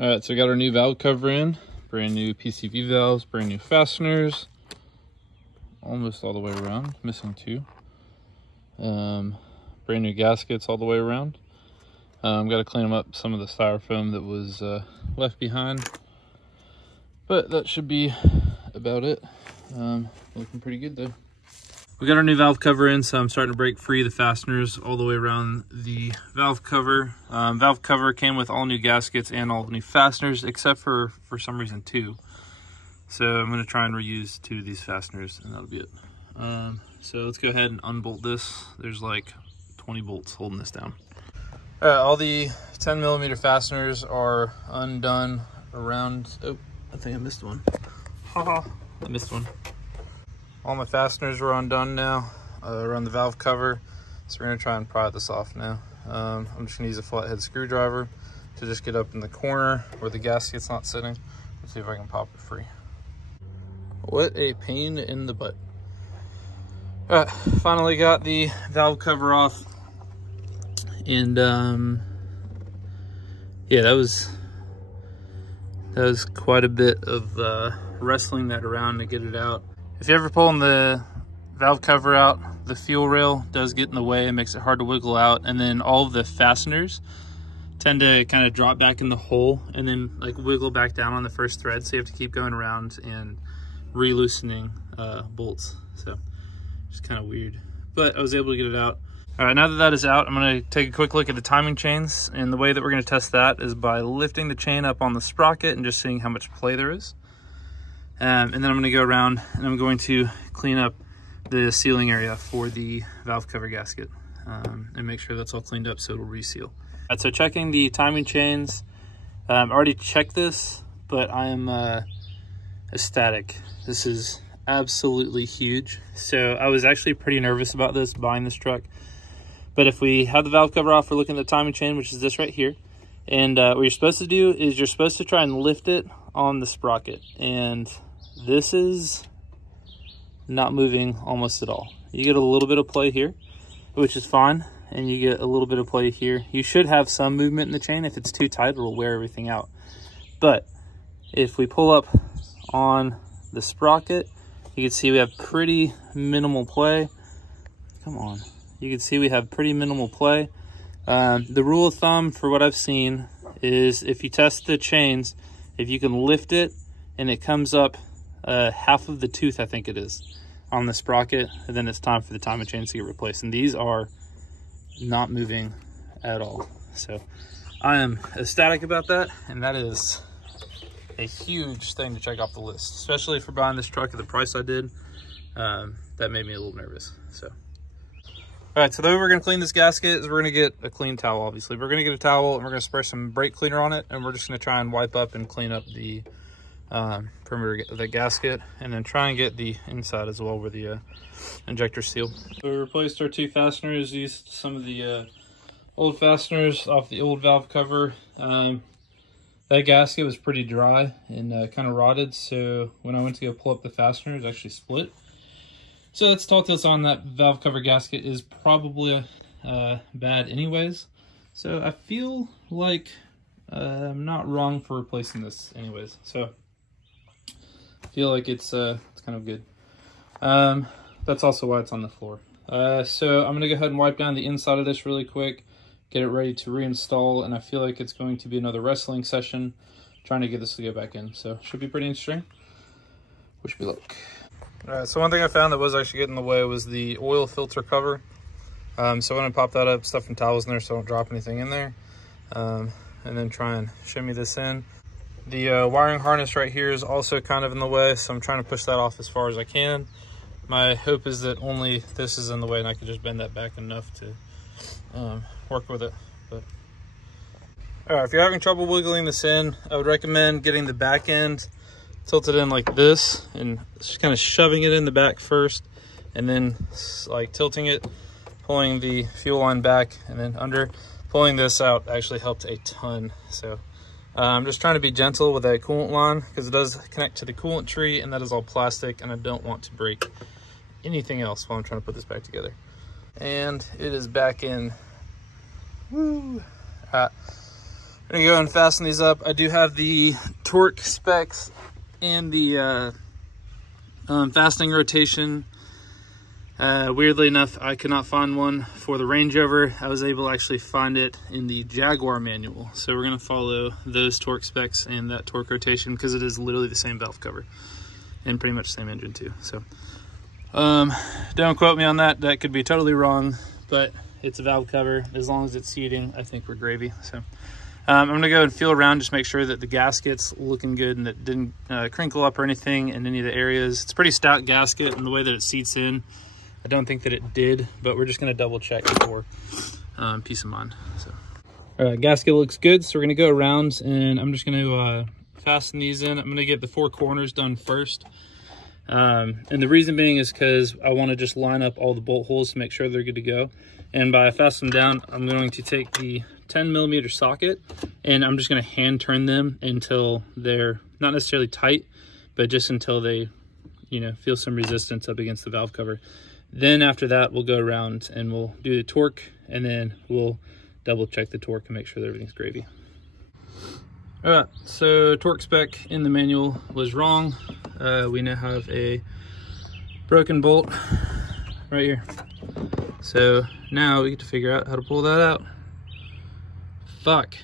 All right, so we got our new valve cover in, brand new PCV valves, brand new fasteners, almost all the way around, missing two. Brand new gaskets all the way around. Got to clean them up, some of the styrofoam that was left behind, but that should be about it. Looking pretty good though. We got our new valve cover in, so I'm starting to break free the fasteners all the way around the valve cover. Valve cover came with all new gaskets and all new fasteners, except for some reason 2. So I'm going to try and reuse 2 of these fasteners, and that'll be it. So let's go ahead and unbolt this. There's like 20 bolts holding this down. All right, all the 10mm fasteners are undone around. Oh, I think I missed one. Haha, I missed one. All my fasteners are undone now around the valve cover, so we're going to try and pry this off now. I'm just going to use a flathead screwdriver to just get up in the corner where the gasket's not sitting. Let's see if I can pop it free. What a pain in the butt. All right, finally got the valve cover off, and yeah, that was quite a bit of wrestling that around to get it out. If you're ever pulling the valve cover out, the fuel rail does get in the way and makes it hard to wiggle out, and then all of the fasteners tend to kind of drop back in the hole and then like wiggle back down on the first thread, so you have to keep going around and re-loosening bolts. So it's kind of weird, but I was able to get it out. All right, now that that is out, I'm going to take a quick look at the timing chains, and the way that we're going to test that is by lifting the chain up on the sprocket and just seeing how much play there is. And then I'm going to go around and I'm going to clean up the sealing area for the valve cover gasket and make sure that's all cleaned up so it'll reseal. All right, so checking the timing chains. I already checked this, but I am ecstatic. This is absolutely huge. So I was actually pretty nervous about this, buying this truck. But if we have the valve cover off, we're looking at the timing chain, which is this right here. And what you're supposed to do is you're supposed to try and lift it on the sprocket. And this is not moving almost at all. You get a little bit of play here, which is fine, and you get a little bit of play here. You should have some movement in the chain. If it's too tight, it'll wear everything out. But if we pull up on the sprocket, you can see we have pretty minimal play. Come on. You can see we have pretty minimal play. The rule of thumb for what I've seen is if you test the chains, if you can lift it and it comes up half of the tooth, I think it is, on the sprocket, and then it's time for the timing chains to get replaced. And these are not moving at all. So I am ecstatic about that, and that is a huge thing to check off the list, especially for buying this truck at the price I did. That made me a little nervous. So all right, so the way we're going to clean this gasket is we're going to get a clean towel, obviously. We're going to get a towel, and we're going to spray some brake cleaner on it, and we're just going to try and wipe up and clean up the perimeter of the gasket, and then try and get the inside as well where the injector seal. So we replaced our 2 fasteners, used some of the old fasteners off the old valve cover. That gasket was pretty dry and kind of rotted, so when I went to go pull up the fastener, it actually split. So that's telltale sign that valve cover gasket is probably bad anyways. So I feel like I'm not wrong for replacing this anyways. So I feel like it's kind of good. That's also why it's on the floor. So I'm gonna go ahead and wipe down the inside of this really quick, get it ready to reinstall, and I feel like it's going to be another wrestling session trying to get this to go back in. So should be pretty interesting. Wish me luck. All right, so one thing I found that was actually getting in the way was the oil filter cover. So I'm gonna pop that up, stuff some towels in there so I don't drop anything in there, and then try and shimmy this in. The wiring harness right here is also kind of in the way, so I'm trying to push that off as far as I can. My hope is that only this is in the way and I can just bend that back enough to work with it. But all right, if you're having trouble wiggling this in, I would recommend getting the back end tilted in like this and just kind of shoving it in the back first, and then like tilting it, pulling the fuel line back, and then under. Pulling this out actually helped a ton. So I'm just trying to be gentle with that coolant line because it does connect to the coolant tree, and that is all plastic, and I don't want to break anything else while I'm trying to put this back together. And it is back in. Woo! I'm gonna go and fasten these up. I do have the torque specs and the fastening rotation. Weirdly enough, I could not find one for the Range Rover. I was able to actually find it in the Jaguar manual. So we're gonna follow those torque specs and that torque rotation because it is literally the same valve cover and pretty much the same engine too. So don't quote me on that. That could be totally wrong, but it's a valve cover. As long as it's seating, I think we're gravy. So I'm gonna go and feel around, just make sure that the gasket's looking good and that it didn't crinkle up or anything in any of the areas. It's a pretty stout gasket, and the way that it seats in, I don't think that it did, but we're just gonna double check for peace of mind. So, all right, gasket looks good. So we're gonna go around and I'm just gonna fasten these in. I'm gonna get the 4 corners done first. And the reason being is because I wanna just line up all the bolt holes to make sure they're good to go. And by fastening them down, I'm going to take the 10mm socket and I'm just gonna hand turn them until they're not necessarily tight, but just until they, you know, feel some resistance up against the valve cover. Then after that, we'll go around and we'll do the torque, and then we'll double check the torque and make sure that everything's gravy. All right, so torque spec in the manual was wrong. We now have a broken bolt right here. So now we get to figure out how to pull that out. Fuck.